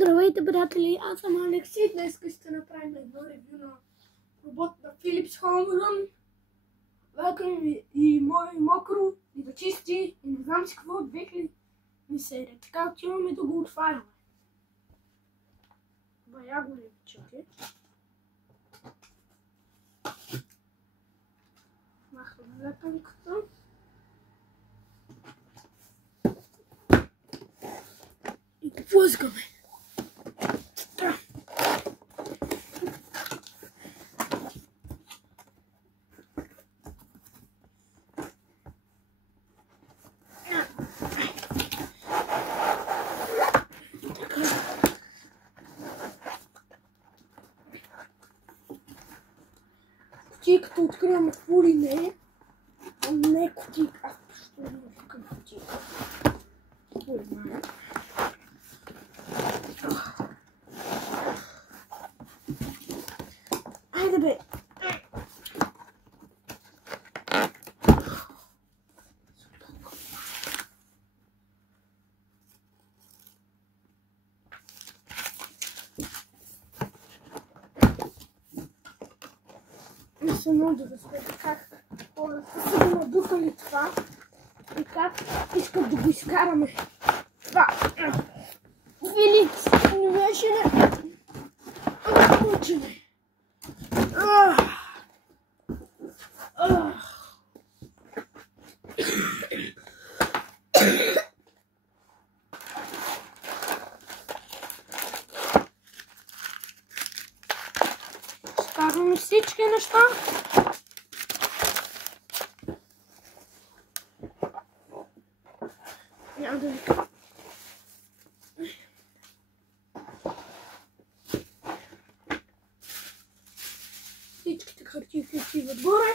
Здравейте, приятели! Аз съм Алекси. Днес ще направим едно ревю на робот на Philips HomeRun. Welcome и мокро, и да чисти, и не знам си какво от 2000 серия. Така отиваме да го отваряме. Бая го лепчете. Махаме лепенката. И го плъзгаме. Кутийката откриваме какво ли не е. Не кутийка. Що не викам кутийка? Кой знае? Айде бе! Не съм много да разбера как хората са го надухали това и как искат да го изкараме. Това Philips Innovation учене. Скарваме всички неща. Няма да ви кажа. Всичките хартии отиват горе.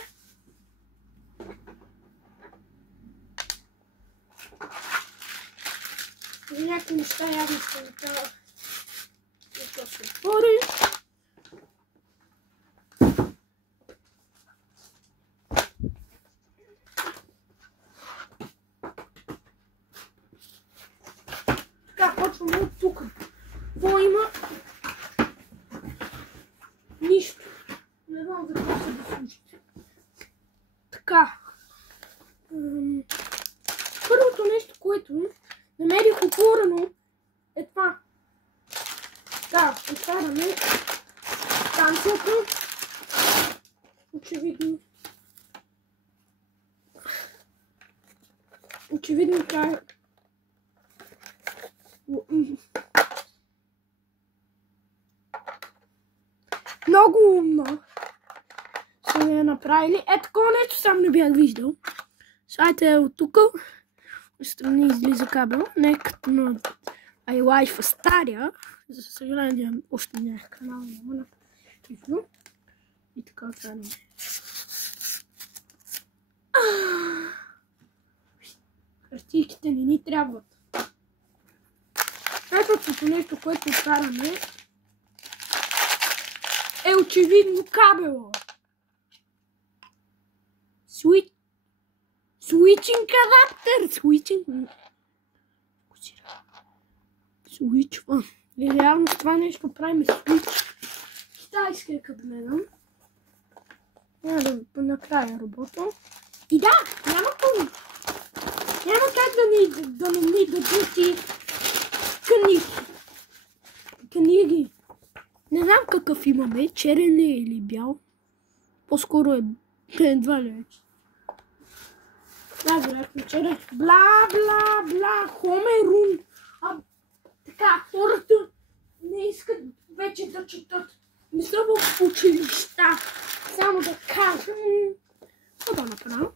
За някакви неща явно се трябва да се отвори. Така, почваме от тук. Какво има? Нищо. Не знам за какво се да служите. Така. Първото нещо, което намерих отворено е това. Да, отваряме станцията. Очевидно това е много умно са я направили. Е, такова нещо сам не бях виждал. Сайта е от тук. Отстрани излиза кабел. Не като на iLife стария. За съжаление, още нямах канал. Няма на ревю. И така отваряме. Хартийките не ни трябват. Следващото нещо, което отваряме, е очевидно кабела. Switching адаптер. Switch. Реално с това нещо правим switch. Китайския като гледам. Няма да накрая работа. И да, няма как да не ми дадат и книги. Не знам какъв имаме, черен е или бял. По-скоро е едва ли вече. Да, вероятно черен. Бла, HomeRun. Така, хората не искат вече да четат. Не са в училища. Само да кажем. Това да направя.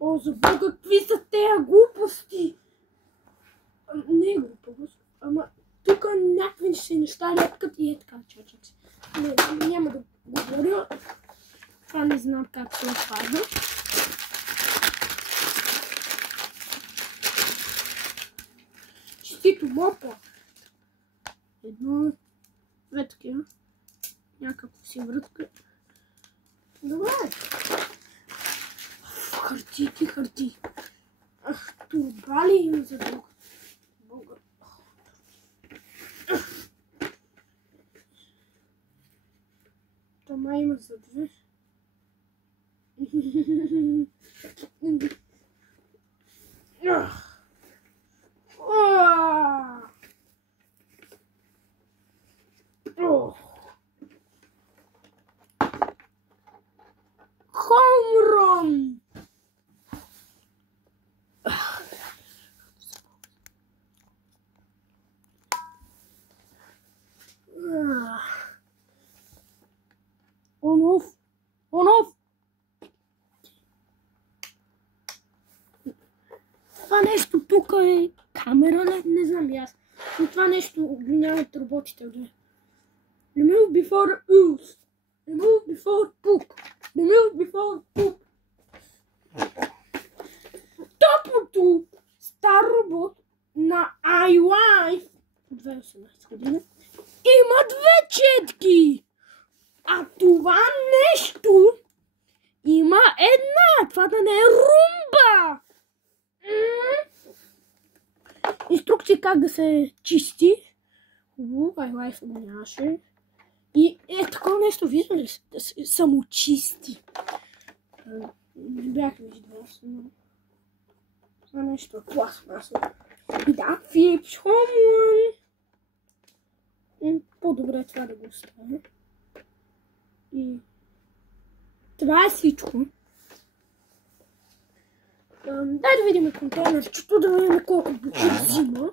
О, за Бога, какви са тези глупости? Не е глупост, ама тук някакви си неща лепкат и е така, чачак се. Няма да говоря. Това не знам как се отваря. Честито мопа. Едно, две такива. Някакво си врътка. Добре. Хартии. Това ли има за друг? Ама има за две. Хомрон! On-off! On-off! Това нещо тук е камера, не знам и аз. Но това нещо го нямат работите. Remove before use. Remove before poop. Remove before poop. Топлото стар робот на iWife 2018 година има две четки. А това нещо има една. Това да не е румба. Инструкции как да се чисти. Хубаво, iWife го нямаше. И такова нещо вижда ли да се самочисти. Не бях виждал. Това нещо е пластмасно. И да, Philips Home. По-добре е това да го оставя. И това е всичко. Дай да видим контейнерчето, да видим колко бутил взима.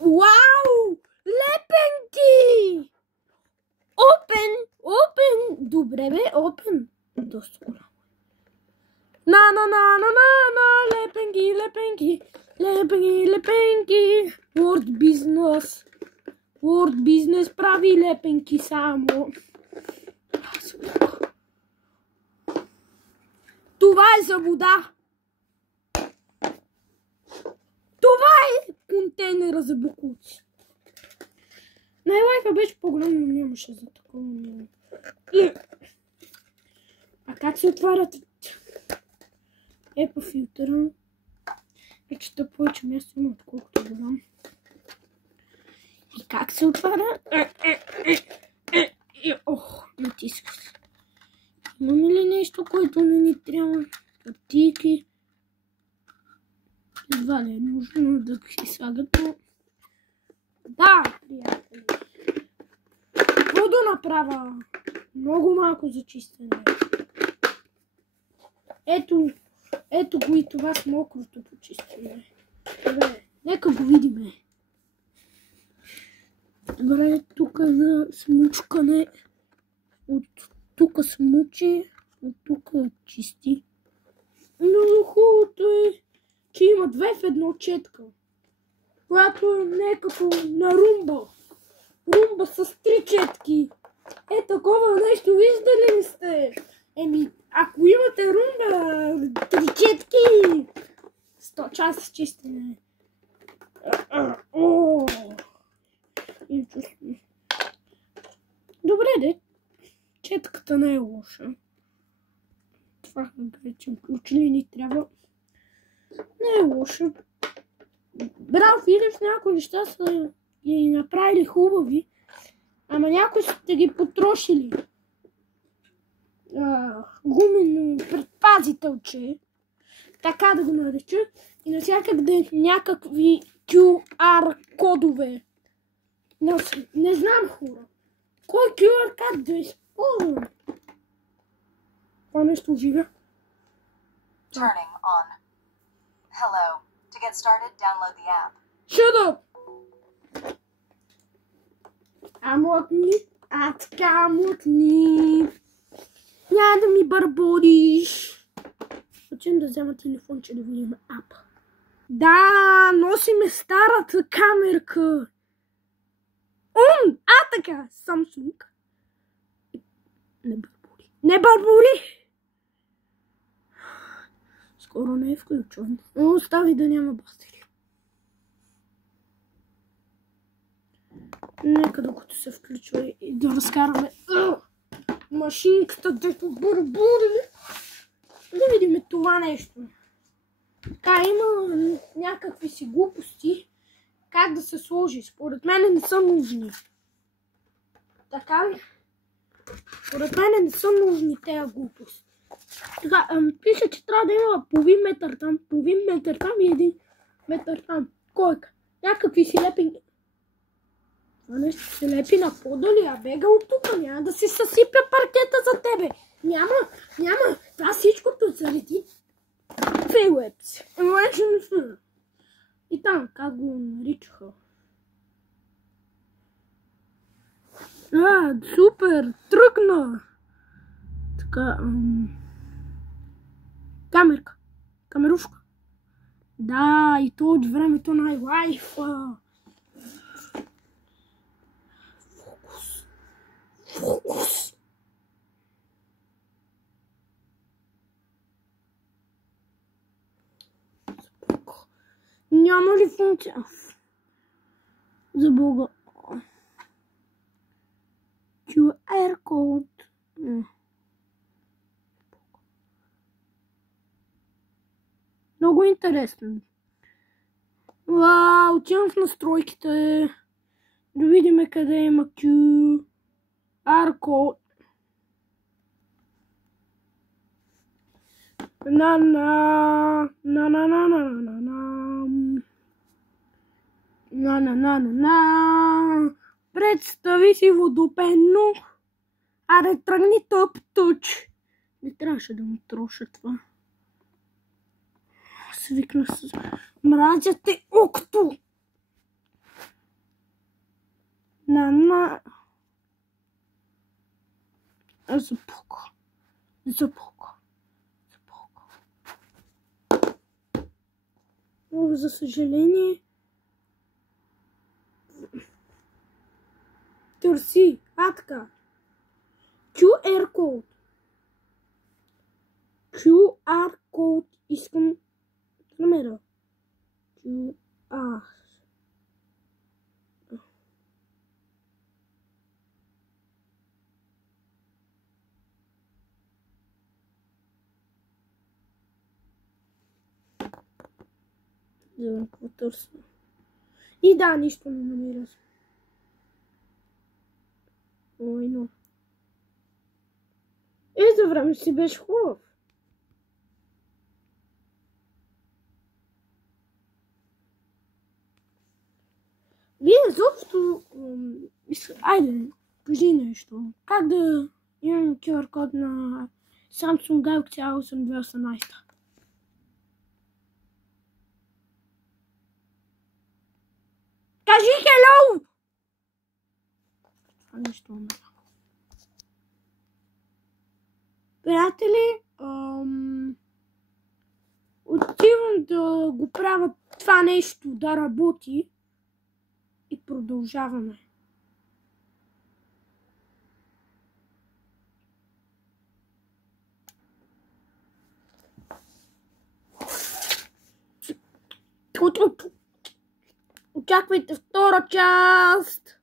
Вау! Лепенки! Опен! Добре бе, опен. Доста голямо. На, лепенки. Word Business прави лепенки само. Това е за вода. Това е контейнера за боклуци. Най-лайфа беше по-голям, но нямаше за такова. А как се отварят? По филтъра. Вече да повече място има, отколкото голям. И как се отваря? Натисках се. Имаме ли нещо, което не ни трябва? Пътики. Едва ли е нужно да си слагат. Да, приятели. Какво да направя? Много малко за чистене. Ето го и това с мокрото почистване. Добре, нека го видим. Добре, тук е за смучкане. От тук смучи, от тук чисти. Но хубавото е, че има две в едно четка. Която е не като на румба. Румба с 3 четки. Такова нещо виждали ли сте? Ако имате румба, 3 четки, 100 часа чистене. Добре, де. Четката не е лоша. Това вече включили ни трябва. Не е лоша. Браво, Philips, някои неща са ги направили хубави, ама някои сте ги потрошили. Гумено предпазителче, така да го нареча, и навсякъде някакви QR кодове. Не знам хора. Кой QR код да използвам? Това нещо живе. Turning on. Hello. To get started, download the app. Shut up! Амотни, така мутни. Няма да ми бърбориш. Хочем да взема телефонче да видим ап. Да, носиме старата камерка. Така, Samsung. Не бърбори. Скоро не е включван. Остави да няма батерия. Нека докато се включва и да разкараме машинката да бърбори. Да видим това нещо. Така, има някакви си глупости. как да се сложи. Според мен не са нужни. Така ли? Според мен не са нужни тези глупости. Така, пише, че трябва да има половин метър там и 1 метър там. Койка. Някакви си лепи. Това нещо се лепи на пода ли? А бега от тук. Няма да си съсипя паркета за тебе. Няма. Това всичкото заради фейлепси. И там, как го наричаха? Супер! Тръгна! Така, камерка. Камерушка. Да, и то от времето на iLife. Фокус. Няма ли функция? За Бога. QR код. Много интересно. Вау, отивам в настройките. Да видим къде има QR код. Представи си водопенно. Аре, тръгни тъп туч. Не трябваше да му троша това. Свикна с... Мразя те окто! Запука. Но, за съжаление... Търси. Така. QR код. QR код. Искам да намеря. QR. Да, какво търся. И да, нищо не намира. Ой, но. За време си беше хубав. Вие изобщо... Айде, кажи нещо. Как да имам QR код на Samsung Galaxy A8 2018? Кажи hello! Това нещо не. Приятели, отивам да го правя това нещо да работи и продължаваме. Очаквайте втора част.